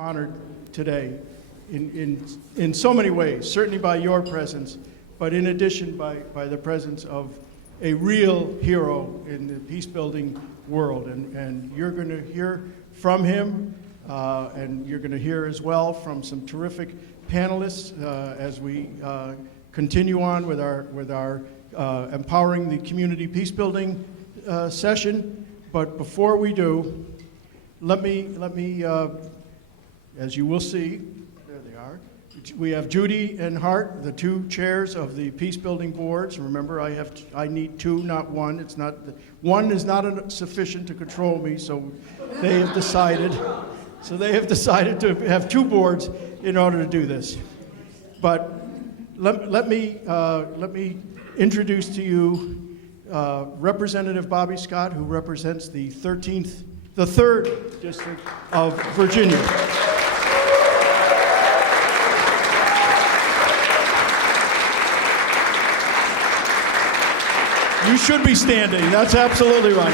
honored today in so many ways, certainly by your presence, but in addition by the presence of a real hero in the peace-building world. And you're going to hear from him, and you're going to hear as well from some terrific panelists as we continue on with our Empowering the Community Peacebuilding session. But before we do, let me as you will see, there they are, we have Judy and Hart, the two chairs of the peacebuilding boards. Remember, I need two, not one. It's not one is not sufficient to control me, so they have decided. So they have decided to have two boards in order to do this. But let me introduce to you Representative Bobby Scott, who represents the 3rd District of Virginia. You should be standing. That's absolutely right.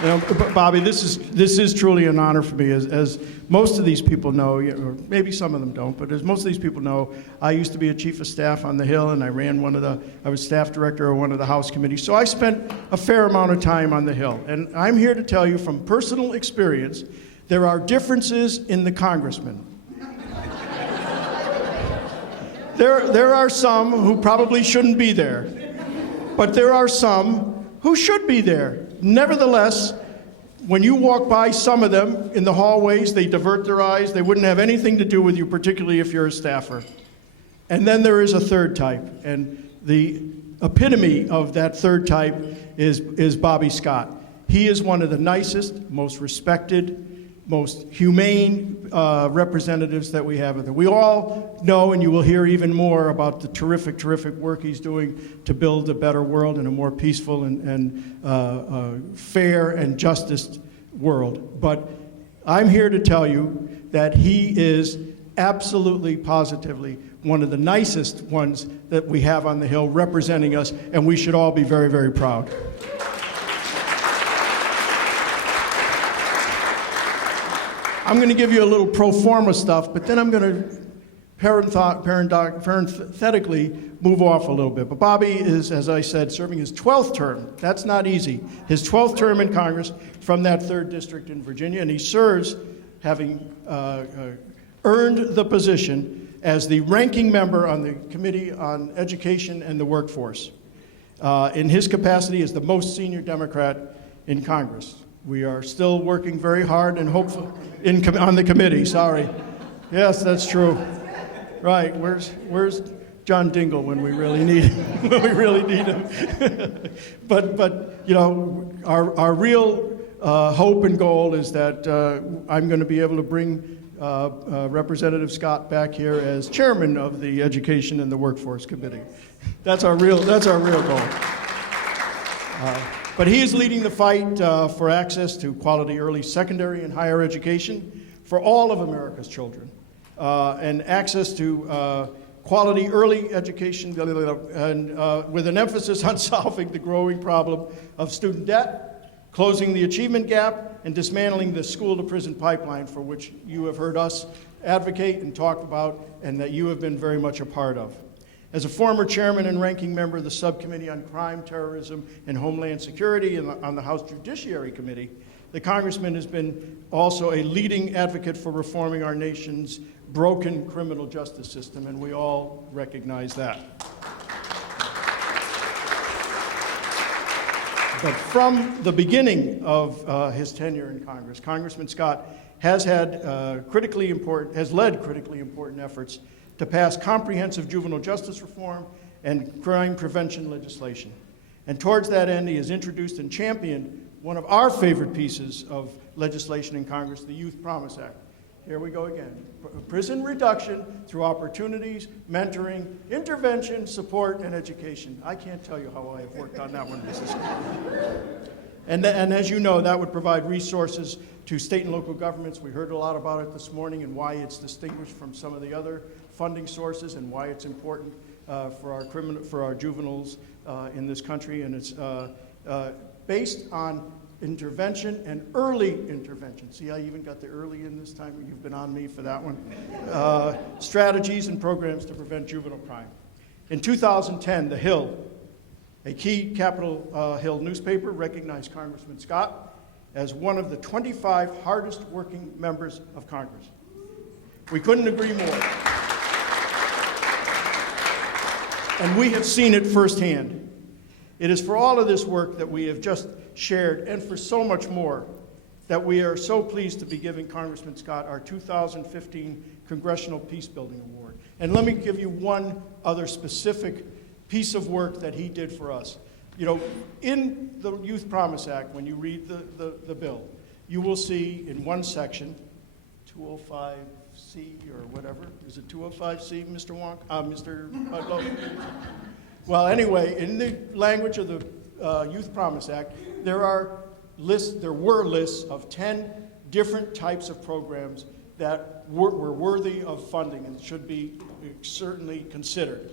You know, Bobby, this is truly an honor for me. As most of these people know, or maybe some of them don't, but as most of these people know, I used to be a chief of staff on the Hill, and I was staff director of one of the House committees. So I spent a fair amount of time on the Hill. And I'm here to tell you from personal experience, there are differences in the congressmen. There are some who probably shouldn't be there, but there are some who should be there. Nevertheless, when you walk by some of them in the hallways, they divert their eyes. They wouldn't have anything to do with you, particularly if you're a staffer. And then there is a third type, and the epitome of that third type is Bobby Scott. He is one of the nicest, most respected, most humane representatives that we have. We all know, and you will hear even more about the terrific, terrific work he's doing to build a better world and a more peaceful and fair and justice world. But I'm here to tell you that he is absolutely, positively one of the nicest ones that we have on the Hill representing us, and we should all be very, very proud. I'm going to give you a little pro forma stuff, but then I'm going to parenthetically move off a little bit. But Bobby is, as I said, serving his 12th term. That's not easy. His 12th term in Congress from that 3rd District in Virginia, and he serves having earned the position as the ranking member on the Committee on Education and the Workforce. In his capacity as the most senior Democrat in Congress. We are still working very hard and hopeful on the committee. Sorry. Yes, that's true. Right. Where's John Dingell when we really need him? When we really need him. But you know, our real hope and goal is that I'm going to be able to bring Representative Scott back here as chairman of the Education and the Workforce Committee. That's our real goal. But he is leading the fight for access to quality early secondary and higher education for all of America's children, and access to quality early education, and with an emphasis on solving the growing problem of student debt, closing the achievement gap, and dismantling the school-to-prison pipeline, for which you have heard us advocate and talk about, and that you have been very much a part of. As a former chairman and ranking member of the Subcommittee on Crime, Terrorism, and Homeland Security on the House Judiciary Committee, the Congressman has been also a leading advocate for reforming our nation's broken criminal justice system, and we all recognize that. But from the beginning of his tenure in Congress, Congressman Scott has led critically important efforts to pass comprehensive juvenile justice reform and crime prevention legislation. And towards that end, he has introduced and championed one of our favorite pieces of legislation in Congress, the Youth Promise Act. Here we go again. Prison reduction through opportunities, mentoring, intervention, support, and education. I can't tell you how I have worked on that one, Mrs. And as you know, that would provide resources to state and local governments. We heard a lot about it this morning and why it's distinguished from some of the other funding sources and why it's important for our juveniles in this country, and it's based on intervention and early intervention. See, I even got the early in this time. You've been on me for that one. Strategies and programs to prevent juvenile crime. In 2010, The Hill, a key Capitol Hill newspaper, recognized Congressman Scott as one of the 25 hardest working members of Congress. We couldn't agree more. And we have seen it firsthand. It is for all of this work that we have just shared, and for so much more, that we are so pleased to be giving Congressman Scott our 2015 Congressional Peacebuilding Award. And let me give you one other specific piece of work that he did for us. You know, in the Youth Promise Act, when you read the bill, you will see in one section, 205C or whatever, is it 205C, Mr. Wonk? Mr. Ludlow? Well, anyway, in the language of the Youth Promise Act, there were lists of 10 different types of programs that were worthy of funding and should be certainly considered.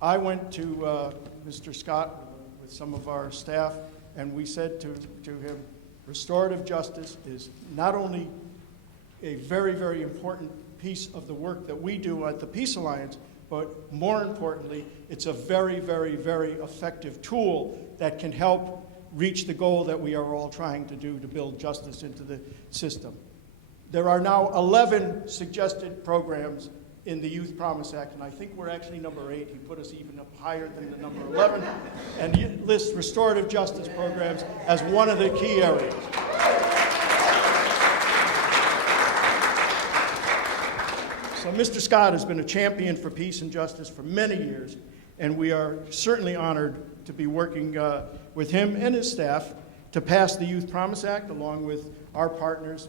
I went to Mr. Scott with some of our staff, and we said to him, restorative justice is not only a very, very important piece of the work that we do at the Peace Alliance, but more importantly, it's a very, very, very effective tool that can help reach the goal that we are all trying to do to build justice into the system. There are now 11 suggested programs in the Youth Promise Act, and I think we're actually number 8. He put us even up higher than the number 11, and he lists restorative justice programs as one of the key areas. So Mr. Scott has been a champion for peace and justice for many years, and we are certainly honored to be working with him and his staff to pass the Youth Promise Act, along with our partners,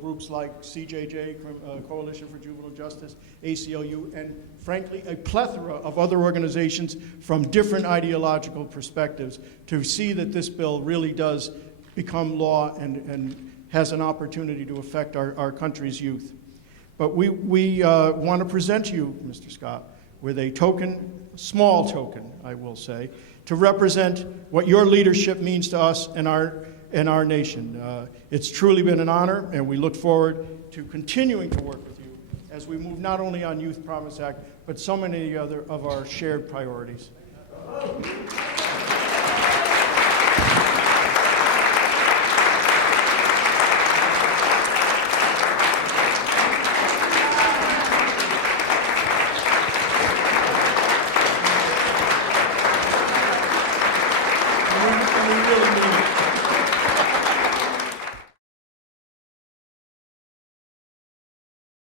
groups like CJJ, Coalition for Juvenile Justice, ACLU, and frankly, a plethora of other organizations from different ideological perspectives to see that this bill really does become law and has an opportunity to affect our country's youth. But we want to present you, Mr. Scott, with a token, small token, I will say, to represent what your leadership means to us and our nation. It's truly been an honor, and we look forward to continuing to work with you as we move not only on Youth Promise Act, but so many other of our shared priorities.